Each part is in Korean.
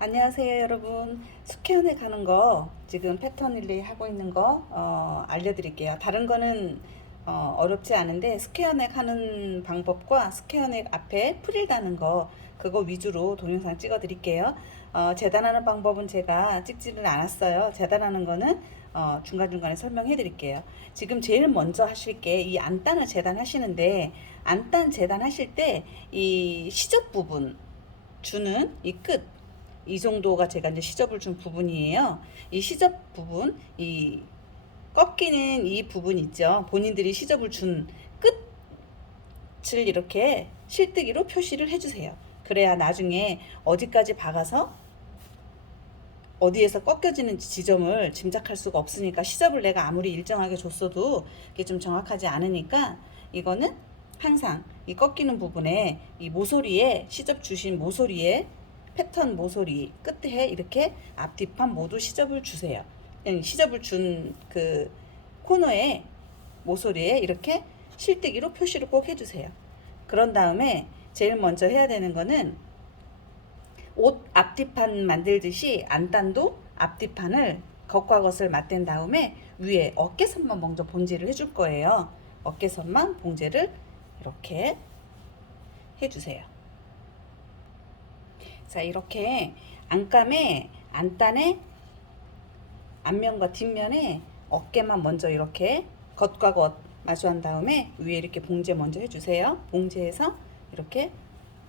안녕하세요 여러분. 스퀘어에 가는 거 지금 패턴 릴레이 하고 있는 거 알려드릴게요. 다른 거는 어렵지 않은데 스퀘어넥 하는 방법과 스퀘어넥 앞에 프릴 다는 거 그거 위주로 동영상 찍어 드릴게요. 재단하는 방법은 제가 찍지는 않았어요. 재단하는 거는 중간중간에 설명해 드릴게요. 지금 제일 먼저 하실 게 이 안단을 재단하시는데, 안단 재단하실 때 이 시접 부분 주는 이 끝, 이 정도가 제가 이제 시접을 준 부분이에요. 이 시접 부분, 이 꺾이는 이 부분 있죠. 본인들이 시접을 준 끝을 이렇게 실뜨기로 표시를 해주세요. 그래야 나중에 어디까지 박아서 어디에서 꺾여지는 지점을 짐작할 수가 없으니까, 시접을 내가 아무리 일정하게 줬어도 이게 좀 정확하지 않으니까 이거는 항상 이 꺾이는 부분에 이 모서리에 시접 주신 모서리에 패턴 모서리 끝에 이렇게 앞뒤판 모두 시접을 주세요. 시접을 준 그 코너에 모서리에 이렇게 실뜨기로 표시를 꼭 해주세요. 그런 다음에 제일 먼저 해야 되는 거는 옷 앞뒤판 만들듯이 안단도 앞뒤판을 겉과 겉을 맞댄 다음에 위에 어깨선만 먼저 본질을 해줄 거예요. 어깨선만 봉제를 이렇게 해주세요. 자, 이렇게 안감에 안단에 앞면과 뒷면에 어깨만 먼저 이렇게 겉과 겉 마주한 다음에 위에 이렇게 봉제 먼저 해주세요. 봉제해서 이렇게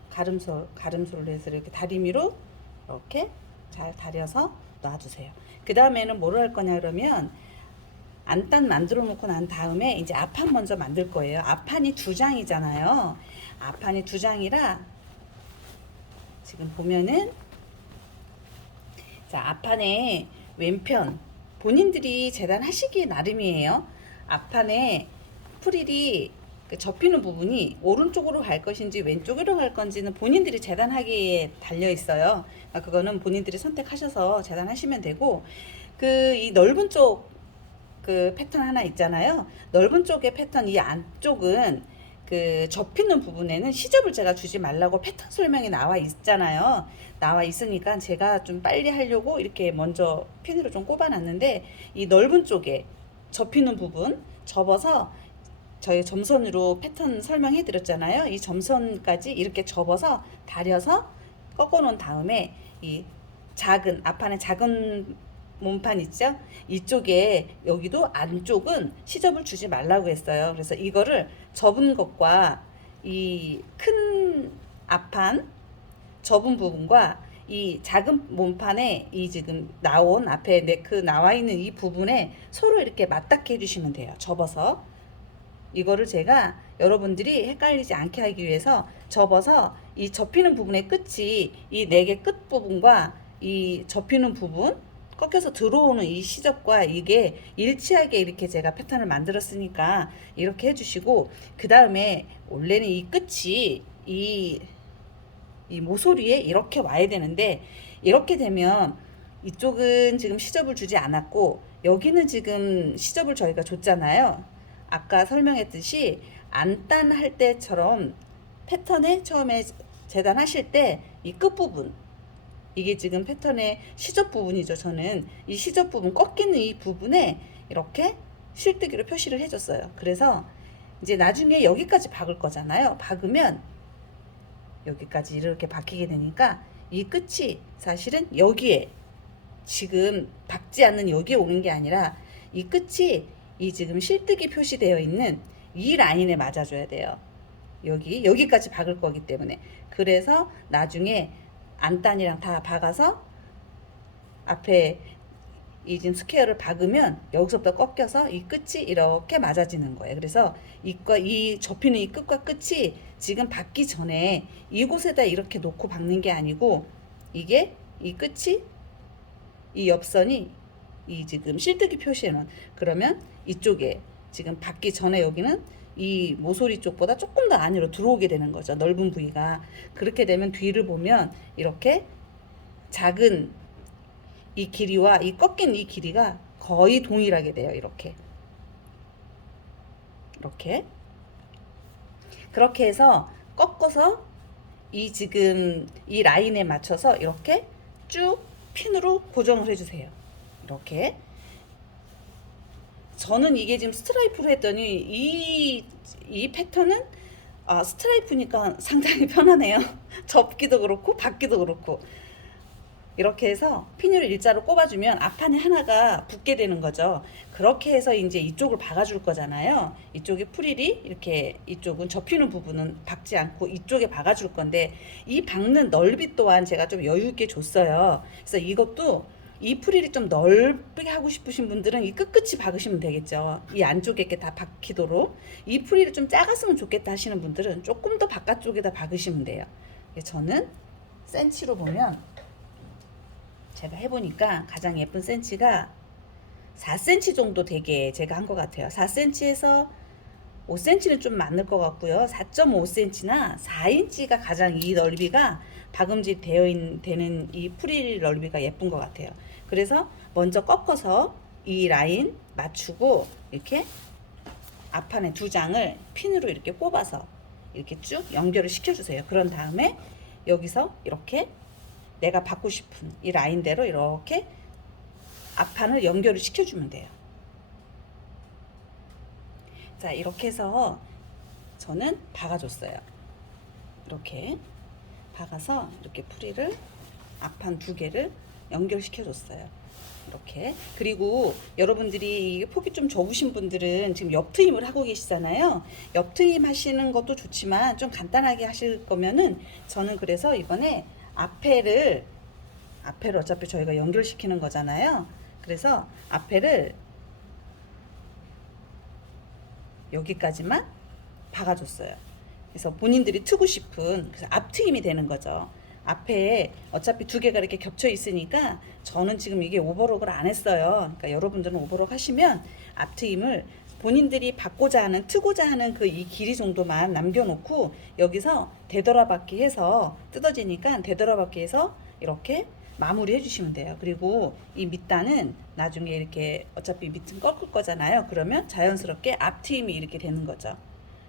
가름소를 해서 이렇게 다리미로 이렇게 잘 다려서 놔주세요. 그 다음에는 뭐를 할 거냐 그러면, 안단 만들어 놓고 난 다음에 이제 앞판 먼저 만들 거예요. 앞판이 두 장이잖아요. 앞판이 두 장이라 지금 보면은, 자, 앞판에 왼편 본인들이 재단하시기 나름이에요. 앞판에 프릴이 접히는 부분이 오른쪽으로 갈 것인지 왼쪽으로 갈 건지는 본인들이 재단하기에 달려 있어요. 그거는 본인들이 선택하셔서 재단하시면 되고, 그 이 넓은 쪽 그 패턴 하나 있잖아요. 넓은 쪽의 패턴 이 안쪽은 그 접히는 부분에는 시접을 제가 주지 말라고 패턴 설명이 나와 있잖아요. 나와 있으니까 제가 좀 빨리 하려고 이렇게 먼저 핀으로 좀 꼽아 놨는데, 이 넓은 쪽에 접히는 부분 접어서 저희 점선으로 패턴 설명해 드렸잖아요. 이 점선까지 이렇게 접어서 다려서 꺾어 놓은 다음에 이 작은 앞판에 작은 몸판 있죠? 이쪽에 여기도 안쪽은 시접을 주지 말라고 했어요. 그래서 이거를 접은 것과 이 큰 앞판 접은 부분과 이 작은 몸판에 이 지금 나온 앞에 네크 나와 있는 이 부분에 서로 이렇게 맞닿게 해주시면 돼요. 접어서 이거를 제가 여러분들이 헷갈리지 않게 하기 위해서 접어서 이 접히는 부분의 끝이 이 네 개 끝 부분과 이 접히는 부분 꺾여서 들어오는 이 시접과 이게 일치하게 이렇게 제가 패턴을 만들었으니까 이렇게 해주시고, 그 다음에 원래는 이 끝이 이 모서리에 이렇게 와야 되는데, 이렇게 되면 이쪽은 지금 시접을 주지 않았고 여기는 지금 시접을 저희가 줬잖아요. 아까 설명했듯이 안단 할 때처럼 패턴에 처음에 재단하실 때 이 끝부분, 이게 지금 패턴의 시접 부분이죠. 저는 이 시접 부분 꺾이는 이 부분에 이렇게 실뜨기로 표시를 해줬어요. 그래서 이제 나중에 여기까지 박을 거잖아요. 박으면 여기까지 이렇게 박히게 되니까 이 끝이 사실은 여기에 지금 박지 않는 여기에 오는 게 아니라 이 끝이 이 지금 실뜨기 표시되어 있는 이 라인에 맞아줘야 돼요. 여기까지 박을 거기 때문에. 그래서 나중에 안단이랑 다 박아서 앞에 이 지금 스퀘어를 박으면 여기서부터 꺾여서 이 끝이 이렇게 맞아지는 거예요. 그래서 이 접히는 이 끝과 끝이 지금 박기 전에 이곳에다 이렇게 놓고 박는 게 아니고, 이게 이 끝이 이 옆선이 이 지금 실뜨기 표시해 놓은, 그러면 이쪽에 지금 박기 전에 여기는 이 모서리 쪽보다 조금 더 안으로 들어오게 되는 거죠. 넓은 부위가. 그렇게 되면 뒤를 보면 이렇게 작은 이 길이와 이 꺾인 이 길이가 거의 동일하게 돼요. 이렇게 그렇게 해서 꺾어서 이 지금 이 라인에 맞춰서 이렇게 쭉 핀으로 고정을 해주세요. 이렇게. 저는 이게 지금 스트라이프로 했더니 이 패턴은 스트라이프니까 상당히 편하네요. 접기도 그렇고 받기도 그렇고. 이렇게 해서 핀으로 일자로 꼽아주면 앞판에 하나가 붙게 되는 거죠. 그렇게 해서 이제 이쪽을 박아줄 거잖아요. 이쪽에 프릴이 이렇게, 이쪽은 접히는 부분은 박지 않고 이쪽에 박아줄 건데, 이 박는 넓이 또한 제가 좀 여유 있게 줬어요. 그래서 이것도 이 프릴이 좀 넓게 하고 싶으신 분들은 이 끝끝이 박으시면 되겠죠. 이 안쪽에 이렇게 다 박히도록. 이 프릴이 좀 작았으면 좋겠다 하시는 분들은 조금 더 바깥쪽에다 박으시면 돼요. 저는 센치로 보면, 제가 해보니까 가장 예쁜 센치가 4cm 정도 되게 제가 한 것 같아요. 4cm에서 5cm는 좀 많을 것 같고요. 4.5cm나 4인치가 가장 이 넓이가 박음질 되는 이 프릴 넓이가 예쁜 것 같아요. 그래서 먼저 꺾어서 이 라인 맞추고 이렇게 앞판에 두 장을 핀으로 이렇게 꼽아서 이렇게 쭉 연결을 시켜주세요. 그런 다음에 여기서 이렇게 내가 받고 싶은 이 라인대로 이렇게 앞판을 연결을 시켜주면 돼요. 자, 이렇게 해서 저는 박아줬어요. 이렇게 박아서 이렇게 프릴을 앞판 두 개를 연결시켜줬어요. 이렇게. 그리고 여러분들이 폭이 좀 좁으신 분들은 지금 옆트임을 하고 계시잖아요. 옆트임 하시는 것도 좋지만 좀 간단하게 하실 거면은, 저는 그래서 이번에 앞에를 어차피 저희가 연결시키는 거잖아요. 그래서 앞에를 여기까지만 박아줬어요. 그래서 본인들이 트고 싶은, 그래서 앞트임이 되는 거죠. 앞에 어차피 두 개가 이렇게 겹쳐 있으니까 저는 지금 이게 오버록을 안 했어요. 그러니까 여러분들은 오버록 하시면 앞트임을 본인들이 받고자 하는, 트고자 하는 그 이 길이 정도만 남겨놓고 여기서 되돌아받기 해서, 뜯어지니까 되돌아받기 해서 이렇게 마무리 해주시면 돼요. 그리고 이 밑단은 나중에 이렇게 어차피 밑은 꺾을 거잖아요. 그러면 자연스럽게 앞트임이 이렇게 되는 거죠.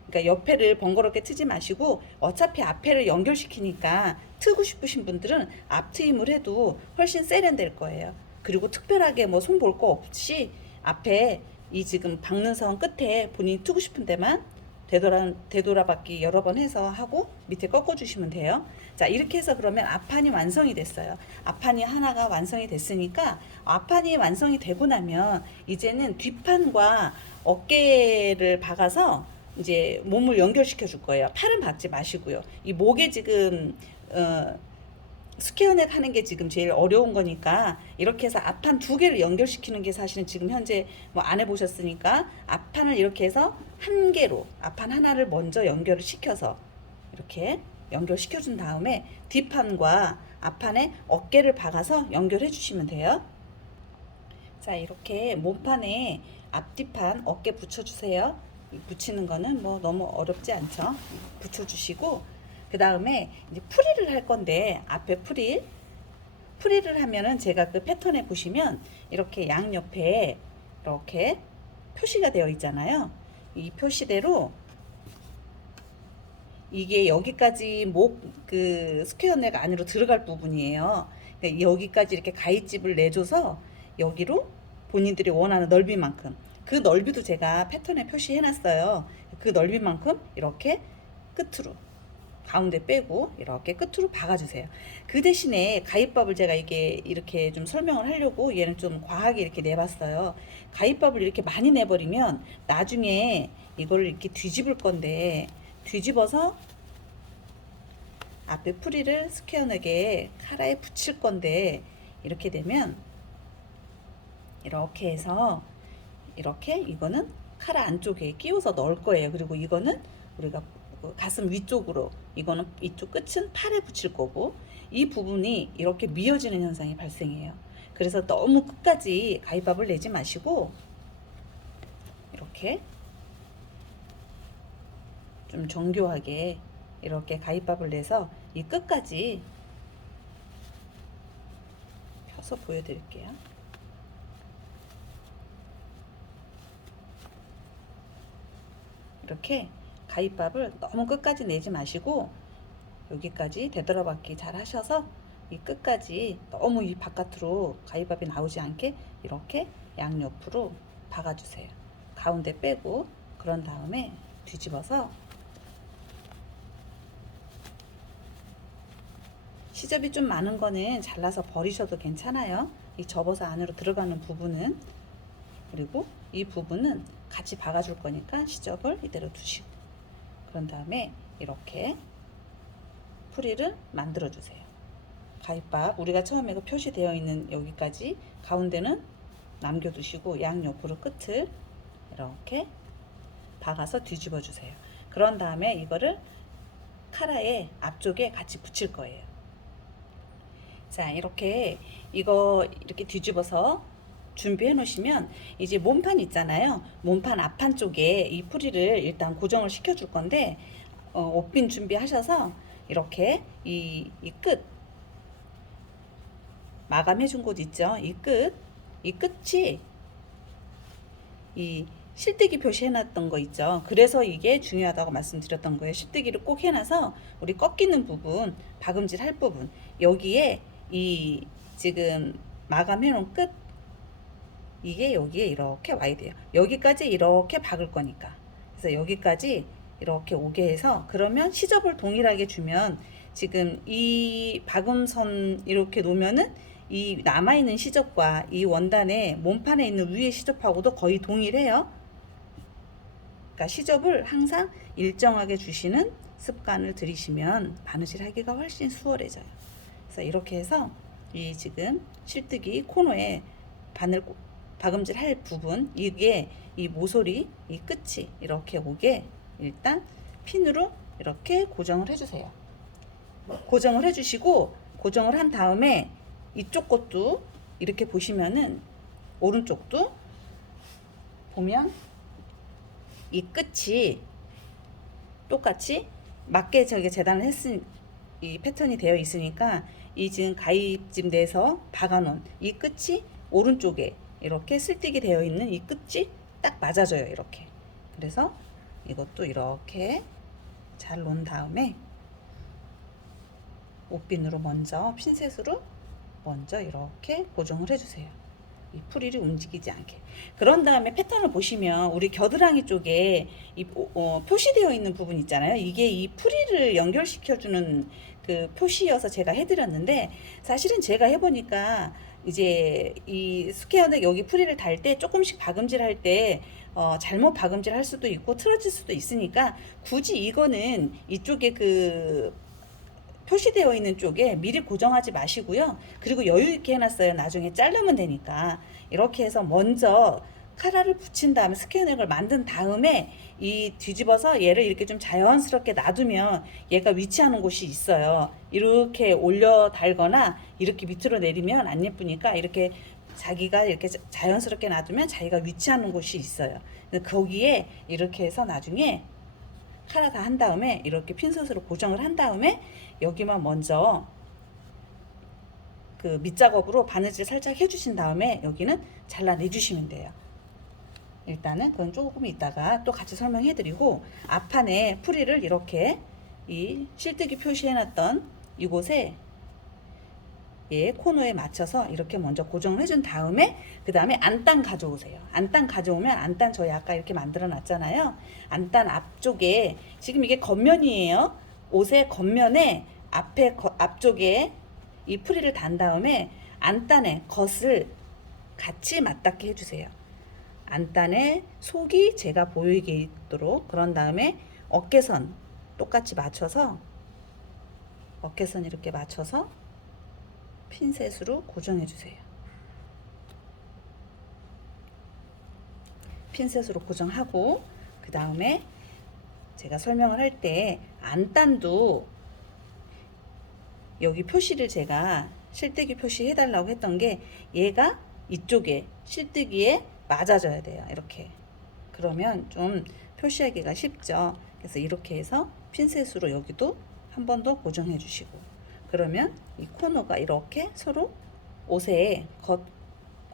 그러니까 옆에를 번거롭게 트지 마시고, 어차피 앞에를 연결시키니까 트고 싶으신 분들은 앞트임을 해도 훨씬 세련될 거예요. 그리고 특별하게 뭐 손 볼 거 없이 앞에 이 지금 박는 선 끝에 본인이 트고 싶은 데만 되돌아받기 여러 번 해서 하고 밑에 꺾어주시면 돼요. 자, 이렇게 해서 그러면 앞판이 완성이 됐어요. 앞판이 하나가 완성이 됐으니까, 앞판이 완성이 되고 나면 이제는 뒷판과 어깨를 박아서 이제 몸을 연결시켜 줄 거예요. 팔은 박지 마시고요. 이 목에 지금 스퀘어넥 하는 게 지금 제일 어려운 거니까, 이렇게 해서 앞판 두 개를 연결시키는 게 사실은 지금 현재 뭐 안 해보셨으니까, 앞판을 이렇게 해서 한 개로 앞판 하나를 먼저 연결을 시켜서 이렇게 연결시켜 준 다음에 뒷판과 앞판에 어깨를 박아서 연결해 주시면 돼요. 자, 이렇게 몸판에 앞뒤판 어깨 붙여주세요. 붙이는 거는 뭐 너무 어렵지 않죠. 붙여주시고, 그 다음에 이제 프릴을 할 건데, 앞에 프릴을 하면은 제가 그 패턴에 보시면 이렇게 양옆에 이렇게 표시가 되어 있잖아요. 이 표시대로 이게 여기까지 목 그 스퀘어 넥 안으로 들어갈 부분이에요. 그러니까 여기까지 이렇게 가위집을 내줘서 여기로 본인들이 원하는 넓이만큼, 그 넓이도 제가 패턴에 표시해 놨어요. 그 넓이만큼 이렇게 끝으로 가운데 빼고 이렇게 끝으로 박아주세요. 그 대신에 가위밥을 제가 이게 이렇게 좀 설명을 하려고 얘는 좀 과하게 이렇게 내봤어요. 가위밥을 이렇게 많이 내버리면 나중에 이걸 이렇게 뒤집을 건데, 뒤집어서 앞에 프릴을 스퀘어넥에 카라에 붙일 건데, 이렇게 되면 이렇게 해서 이렇게, 이거는 카라 안쪽에 끼워서 넣을 거예요. 그리고 이거는 우리가 가슴 위쪽으로, 이거는 이쪽 끝은 팔에 붙일 거고, 이 부분이 이렇게 미어지는 현상이 발생해요. 그래서 너무 끝까지 가위밥을 내지 마시고 이렇게 좀 정교하게 이렇게 가위밥을 내서 이 끝까지 펴서 보여드릴게요. 이렇게 가위밥을 너무 끝까지 내지 마시고 여기까지 되돌아받기 잘 하셔서 이 끝까지 너무 이 바깥으로 가위밥이 나오지 않게 이렇게 양옆으로 박아주세요. 가운데 빼고 그런 다음에 뒤집어서 시접이 좀 많은 거는 잘라서 버리셔도 괜찮아요. 이 접어서 안으로 들어가는 부분은, 그리고 이 부분은 같이 박아줄 거니까 시접을 이대로 두시고, 그런 다음에 이렇게 풀이를 만들어 주세요. 가위밥 우리가 처음에 그 표시되어 있는 여기까지 가운데는 남겨두시고 양옆으로 끝을 이렇게 박아서 뒤집어 주세요. 그런 다음에 이거를 카라의 앞쪽에 같이 붙일 거예요. 자, 이렇게 이거 이렇게 뒤집어서 준비해 놓으시면 이제 몸판 있잖아요. 몸판 앞판 쪽에 이 풀이를 일단 고정을 시켜 줄 건데, 옷핀 준비하셔서 이렇게 이 끝 마감해 준 곳 있죠. 이 끝이 이 실뜨기 표시해 놨던 거 있죠. 그래서 이게 중요하다고 말씀드렸던 거예요. 실뜨기를 꼭 해놔서 우리 꺾이는 부분, 박음질 할 부분, 여기에 이 지금 마감해 놓은 끝, 이게 여기에 이렇게 와야 돼요. 여기까지 이렇게 박을 거니까. 그래서 여기까지 이렇게 오게 해서, 그러면 시접을 동일하게 주면 지금 이 박음선 이렇게 놓으면은 이 남아있는 시접과 이 원단의 몸판에 있는 위의 시접하고도 거의 동일해요. 그러니까 시접을 항상 일정하게 주시는 습관을 들이시면 바느질 하기가 훨씬 수월해져요. 그래서 이렇게 해서 이 지금 실뜨기 코너에 박음질 할 부분, 이게 이 모서리 이 끝이 이렇게 오게 일단 핀으로 이렇게 고정을 해주세요. 고정을 해주시고, 고정을 한 다음에 이쪽 것도 이렇게 보시면은 오른쪽도 보면 이 끝이 똑같이 맞게 저기 재단을 했으니 이 패턴이 되어 있으니까 이 지금 가위집 내서 박아놓은 이 끝이 오른쪽에 이렇게 쓸뜨기 되어 있는 이 끝이 딱 맞아져요. 이렇게. 그래서 이것도 이렇게 잘 놓은 다음에 옷핀으로 먼저 핀셋으로 먼저 이렇게 고정을 해주세요. 이 풀이를 움직이지 않게. 그런 다음에 패턴을 보시면 우리 겨드랑이 쪽에 이 표시되어 있는 부분 있잖아요. 이게 이 풀이를 연결시켜주는 그 표시여서 제가 해드렸는데, 사실은 제가 해보니까 이제 이 스퀘어넥 여기 풀이를 달 때 조금씩 박음질 할 때 잘못 박음질 할 수도 있고 틀어질 수도 있으니까, 굳이 이거는 이쪽에 그 표시되어 있는 쪽에 미리 고정하지 마시고요. 그리고 여유 있게 해놨어요. 나중에 자르면 되니까. 이렇게 해서 먼저 카라를 붙인 다음에 스퀘어넥을 만든 다음에 이 뒤집어서 얘를 이렇게 좀 자연스럽게 놔두면 얘가 위치하는 곳이 있어요. 이렇게 올려 달거나 이렇게 밑으로 내리면 안 예쁘니까 이렇게 자기가 이렇게 자연스럽게 놔두면 자기가 위치하는 곳이 있어요. 거기에 이렇게 해서 나중에 카라 다 한 다음에 이렇게 핀셋으로 고정을 한 다음에 여기만 먼저 그 밑작업으로 바느질 살짝 해주신 다음에 여기는 잘라내주시면 돼요. 일단은 그건 조금 이따가 또 같이 설명해드리고, 앞판에 풀이를 이렇게 이 실뜨기 표시해놨던 이곳에 코너에 맞춰서 이렇게 먼저 고정을 해준 다음에 그 다음에 안단 가져오세요. 안단 가져오면, 안단 저희 아까 이렇게 만들어 놨잖아요. 안단 앞쪽에 지금 이게 겉면이에요. 옷의 겉면에 앞쪽에 이 풀이를 단 다음에 안단의 겉을 같이 맞닿게 해주세요. 안단의 속이 제가 보이게 있도록. 그런 다음에 어깨선 똑같이 맞춰서, 어깨선 이렇게 맞춰서 핀셋으로 고정해 주세요. 핀셋으로 고정하고, 그 다음에 제가 설명을 할 때 안단도 여기 표시를 제가 실뜨기 표시 해달라고 했던 게, 얘가 이쪽에 실뜨기에 맞아져야 돼요. 이렇게. 그러면 좀 표시하기가 쉽죠. 그래서 이렇게 해서 핀셋으로 여기도 한 번 더 고정해 주시고, 그러면 이 코너가 이렇게 서로 옷의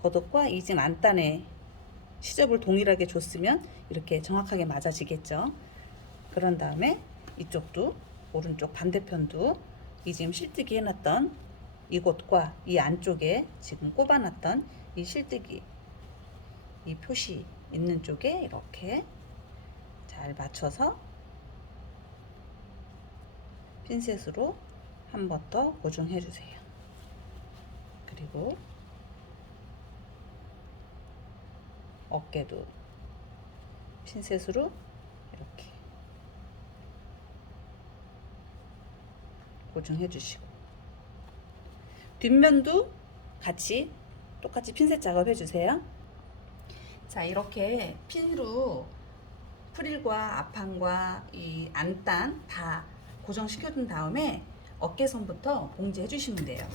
겉옷과 이 지금 안단의 시접을 동일하게 줬으면 이렇게 정확하게 맞아지겠죠. 그런 다음에 이쪽도 오른쪽 반대편도 이 지금 실뜨기 해놨던 이곳과 이 안쪽에 지금 꼽아놨던 이 실뜨기 이 표시 있는 쪽에 이렇게 잘 맞춰서 핀셋으로 한 번 더 고정해 주세요. 그리고 어깨도 핀셋으로 이렇게 고정해 주시고 뒷면도 같이 똑같이 핀셋 작업 해주세요. 자, 이렇게 핀으로 프릴과 앞판과 이 안단 다 고정시켜 둔 다음에 어깨선부터 봉제해 주시면 돼요.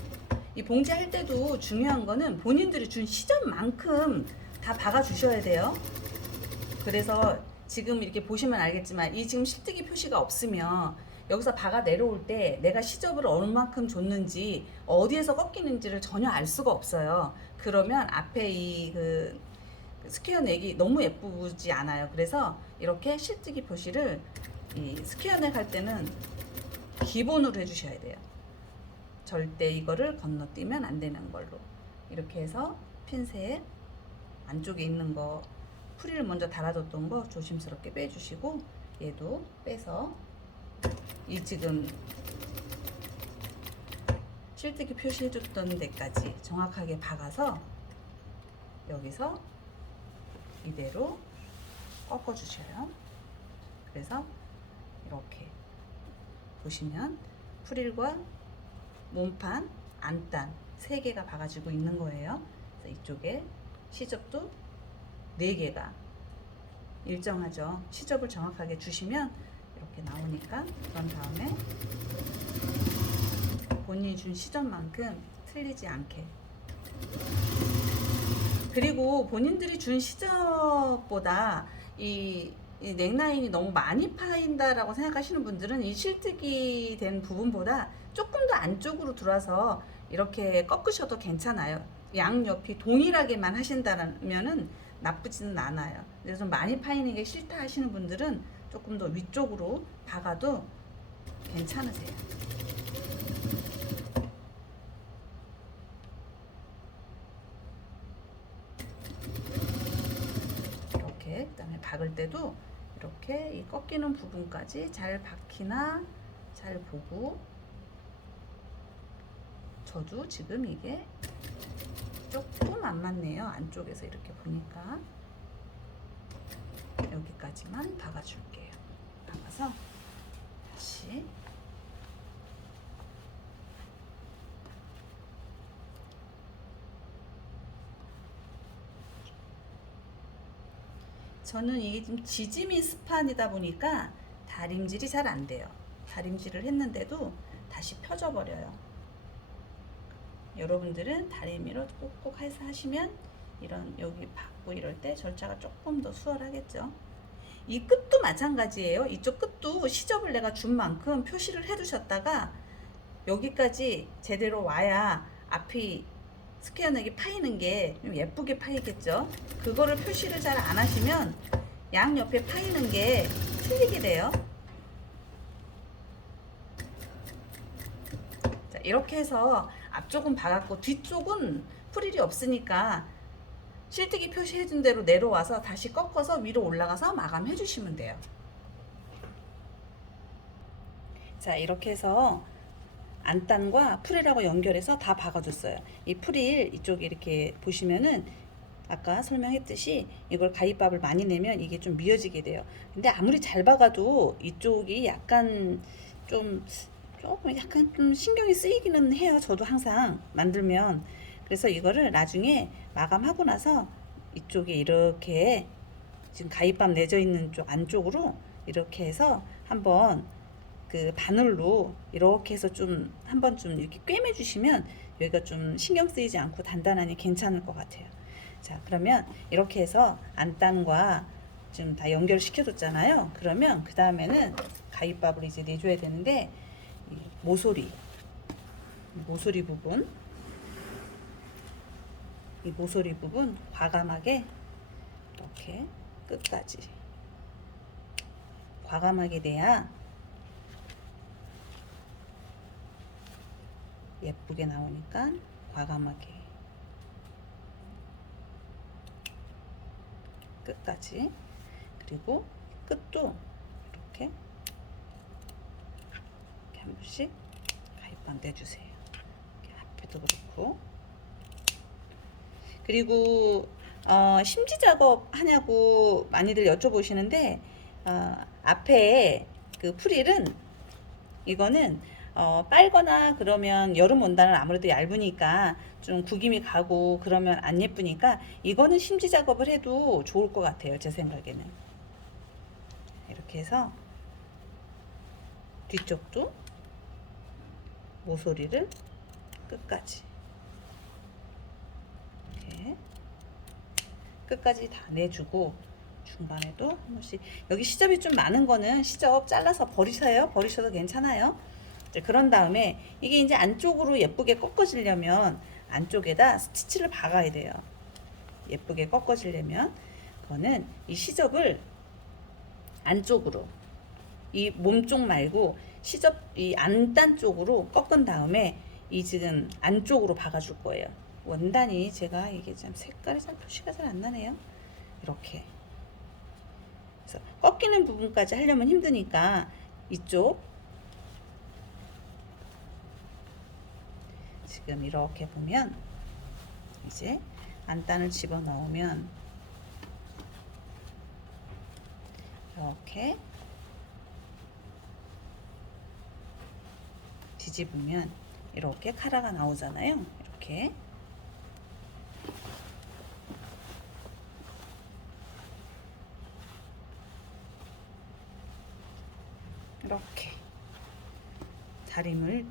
이 봉제할 때도 중요한 거는 본인들이 준 시점만큼 다 박아 주셔야 돼요. 그래서 지금 이렇게 보시면 알겠지만 이 지금 실뜨기 표시가 없으면 여기서 박아 내려올 때 내가 시접을 얼마만큼 줬는지 어디에서 꺾이는지를 전혀 알 수가 없어요. 그러면 앞에 이 스퀘어 넥이 너무 예쁘지 않아요. 그래서 이렇게 실뜨기 표시를 이 스퀘어 넥 할 때는 기본으로 해주셔야 돼요. 절대 이거를 건너뛰면 안 되는 걸로 이렇게 해서 핀셋 안쪽에 있는 거 프릴을 먼저 달아뒀던 거 조심스럽게 빼주시고 얘도 빼서 이 지금 실뜨기 표시해줬던 데까지 정확하게 박아서 여기서 이대로 꺾어주셔요. 그래서 이렇게 보시면 프릴과 몸판, 안단 3개가 박아지고 있는 거예요. 그래서 이쪽에 시접도 4개가 일정하죠. 시접을 정확하게 주시면 이렇게 나오니까 그런 다음에 본인이 준 시접만큼 틀리지 않게 그리고 본인들이 준 시접보다 이 넥라인이 너무 많이 파인다라고 생각하시는 분들은 이 실뜨기 된 부분보다 조금 더 안쪽으로 들어와서 이렇게 꺾으셔도 괜찮아요. 양옆이 동일하게만 하신다면은 나쁘지는 않아요. 그래서 좀 많이 파이는 게 싫다 하시는 분들은 조금 더 위쪽으로 박아도 괜찮으세요. 이렇게 그다음에 박을 때도 이렇게 이 꺾이는 부분까지 잘 박히나 잘 보고 저도 지금 이게 조금 안 맞네요. 안쪽에서 이렇게 보니까 여기까지만 박아줄게요. 박아서 다시 저는 이게 좀 지짐이 스판이다 보니까 다림질이 잘 안 돼요. 다림질을 했는데도 다시 펴져 버려요. 여러분들은 다리미로 꼭꼭 해서 하시면 이런 여기 박고 이럴 때 절차가 조금 더 수월하겠죠. 이 끝도 마찬가지예요. 이쪽 끝도 시접을 내가 준 만큼 표시를 해 두셨다가 여기까지 제대로 와야 앞이 스퀘어 넥이 파이는 게 좀 예쁘게 파이겠죠. 그거를 표시를 잘 안 하시면 양옆에 파이는 게 틀리게 돼요. 자, 이렇게 해서 앞쪽은 박았고 뒤쪽은 프릴이 없으니까 실뜨기 표시해준 대로 내려와서 다시 꺾어서 위로 올라가서 마감해 주시면 돼요. 자, 이렇게 해서 안단과 프릴하고 연결해서 다 박아줬어요. 이 프릴 이쪽에 이렇게 보시면은 아까 설명했듯이 이걸 가위밥을 많이 내면 이게 좀 미어지게 돼요. 근데 아무리 잘 박아도 이쪽이 약간 조금 약간 좀 신경이 쓰이기는 해요. 저도 항상 만들면. 그래서 이거를 나중에 마감하고 나서 이쪽에 이렇게 지금 가위밥 내져 있는 쪽 안쪽으로 이렇게 해서 한번 그 바늘로 이렇게 해서 좀 한번 좀 이렇게 꿰매 주시면 여기가 좀 신경 쓰이지 않고 단단하니 괜찮을 것 같아요. 자, 그러면 이렇게 해서 안단과 지금 다 연결시켜 줬잖아요. 그러면 그 다음에는 가위밥을 이제 내줘야 되는데 이 모서리 부분 이 모서리 부분 과감하게 이렇게 끝까지 과감하게 내야 예쁘게 나오니까 과감하게 끝까지. 그리고 끝도 이렇게 한 번씩 가위빵 떼주세요. 이렇게 앞에도 그렇고. 그리고 심지 작업 하냐고 많이들 여쭤보시는데, 앞에 그 프릴은, 이거는 빨거나 그러면 여름 온다는 아무래도 얇으니까 좀 구김이 가고 그러면 안 예쁘니까 이거는 심지 작업을 해도 좋을 것 같아요, 제 생각에는. 이렇게 해서 뒤쪽도 모서리를 끝까지 이렇게 끝까지 다 내주고, 중간에도 한 번씩, 여기 시접이 좀 많은 거는 시접 잘라서 버리셔도 괜찮아요. 이제 그런 다음에 이게 이제 안쪽으로 예쁘게 꺾어지려면 안쪽에다 스티치를 박아야 돼요. 예쁘게 꺾어지려면 그거는 이 시접을 안쪽으로, 이 몸쪽 말고 시접 이 안단 쪽으로 꺾은 다음에 이 지금 안쪽으로 박아줄 거예요. 원단이 제가 이게 참 색깔이 참 표시가 잘 안 나네요. 이렇게 그래서 꺾이는 부분까지 하려면 힘드니까 이쪽 지금 이렇게 보면 이제 안단을 집어 넣으면 이렇게 뒤집으면 이렇게 카라가 나오잖아요. 이렇게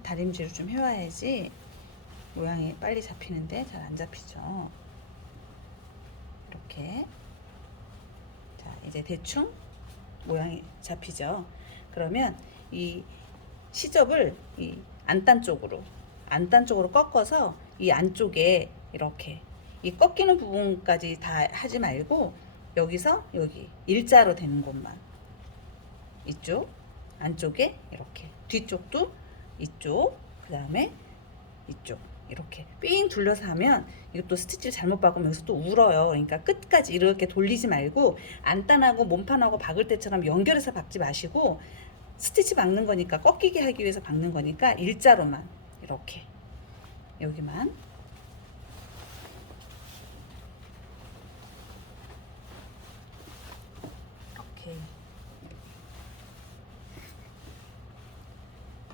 다림질을 좀 해와야지 모양이 빨리 잡히는데 잘 안 잡히죠. 이렇게. 자, 이제 대충 모양이 잡히죠. 그러면 이 시접을 이 안단 쪽으로 꺾어서 이 안쪽에 이렇게 이 꺾이는 부분까지 다 하지 말고 여기서 여기 일자로 되는 곳만, 이쪽 안쪽에 이렇게, 뒤쪽도 이쪽, 그 다음에 이쪽 이렇게 삥 둘러서 하면 이것도 스티치를 잘못 박으면 여기서 또 울어요. 그러니까 끝까지 이렇게 돌리지 말고 안단하고 몸판하고 박을 때처럼 연결해서 박지 마시고, 스티치 박는 거니까, 꺾이게 하기 위해서 박는 거니까 일자로만 이렇게 여기만 이렇게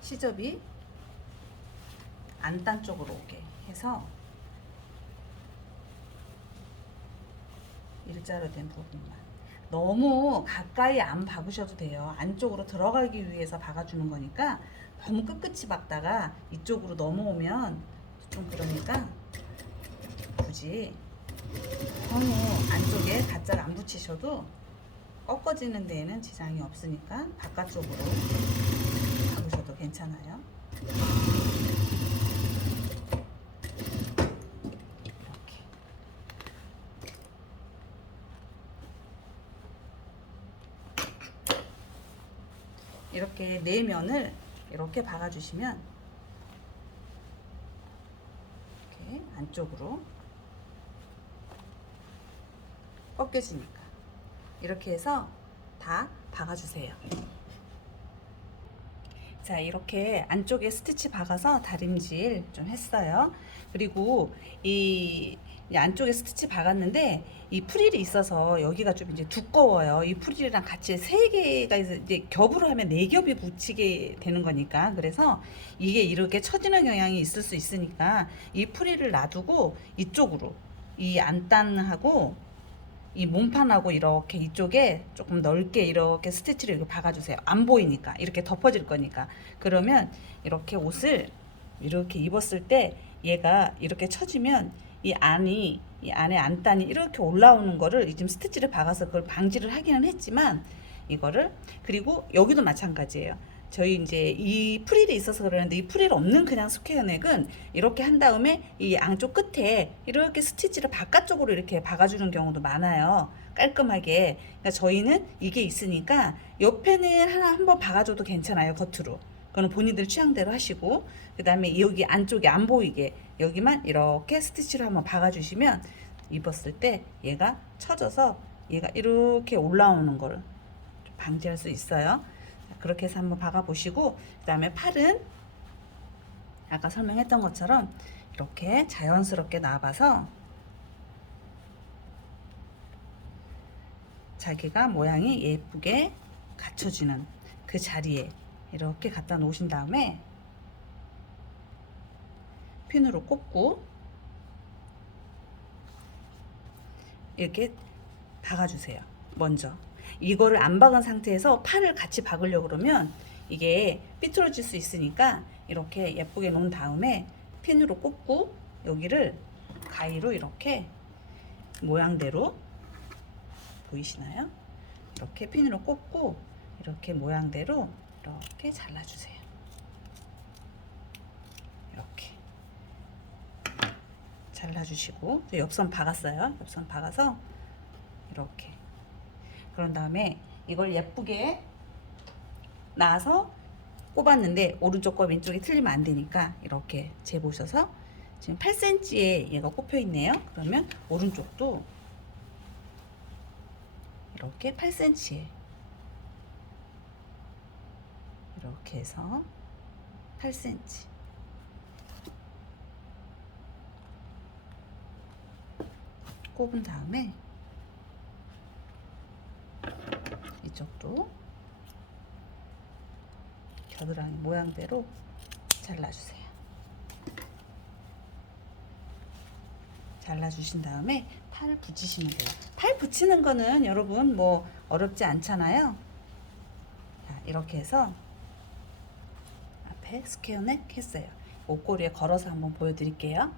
시접이 안단 쪽으로 오게 해서 일자로 된 부분만, 너무 가까이 안 박으셔도 돼요. 안쪽으로 들어가기 위해서 박아주는 거니까 너무 끝끝이 박다가 이쪽으로 넘어오면 좀 그러니까 굳이 너무 안쪽에 바짝 안 붙이셔도 꺾어지는 데에는 지장이 없으니까 바깥쪽으로 박으셔도 괜찮아요. 이렇게 네 면을 이렇게 박아주시면 이렇게 안쪽으로 꺾여지니까 이렇게 해서 다 박아주세요. 자, 이렇게 안쪽에 스티치 박아서 다림질 좀 했어요. 그리고 이 안쪽에 스티치 박았는데 이 프릴이 있어서 여기가 좀 이제 두꺼워요. 이 프릴이랑 같이 세 개가 이제 겹으로 하면 네 겹이 붙이게 되는 거니까, 그래서 이게 이렇게 처지는 경향이 있을 수 있으니까 이 프릴을 놔두고 이쪽으로 이 안단하고 이 몸판하고 이렇게 이쪽에 조금 넓게 이렇게 스티치를 이렇게 박아주세요. 안 보이니까, 이렇게 덮어질 거니까. 그러면 이렇게 옷을 이렇게 입었을 때 얘가 이렇게 처지면 이 안에 안단이 이렇게 올라오는 거를 지금 스티치를 박아서 그걸 방지를 하기는 했지만, 이거를, 그리고 여기도 마찬가지예요. 저희 이제 이 프릴이 있어서 그러는데, 이 프릴 없는 그냥 스퀘어 넥은 이렇게 한 다음에 이 양쪽 끝에 이렇게 스티치를 바깥쪽으로 이렇게 박아주는 경우도 많아요. 깔끔하게. 그러니까 저희는 이게 있으니까 옆에는 하나 한번 박아줘도 괜찮아요, 겉으로. 그거는 본인들 취향대로 하시고, 그 다음에 여기 안쪽에 안 보이게 여기만 이렇게 스티치로 한번 박아주시면 입었을 때 얘가 처져서 얘가 이렇게 올라오는 거를 방지할 수 있어요. 그렇게 해서 한번 박아보시고, 그 다음에 팔은 아까 설명했던 것처럼 이렇게 자연스럽게 나와봐서 자기가 모양이 예쁘게 갖춰지는 그 자리에 이렇게 갖다 놓으신 다음에 핀으로 꽂고 이렇게 박아주세요. 먼저 이거를 안 박은 상태에서 팔을 같이 박으려고 그러면 이게 삐뚤어질 수 있으니까 이렇게 예쁘게 놓은 다음에 핀으로 꽂고 여기를 가위로 이렇게 모양대로 보이시나요? 이렇게 핀으로 꽂고 이렇게 모양대로 이렇게 잘라주세요. 이렇게 잘라주시고 옆선 박았어요. 옆선 박아서 이렇게, 그런 다음에 이걸 예쁘게 놔서 꼽았는데 오른쪽과 왼쪽이 틀리면 안 되니까 이렇게 재보셔서 지금 8cm에 얘가 꼽혀 있네요. 그러면 오른쪽도 이렇게 8cm에 이렇게 해서 8cm 꼽은 다음에 이쪽도 겨드랑이 모양대로 잘라주세요. 잘라주신 다음에 팔 붙이시면 돼요. 팔 붙이는 거는 여러분 뭐 어렵지 않잖아요. 자, 이렇게 해서 앞에 스퀘어 넥 했어요. 목걸이에 걸어서 한번 보여드릴게요.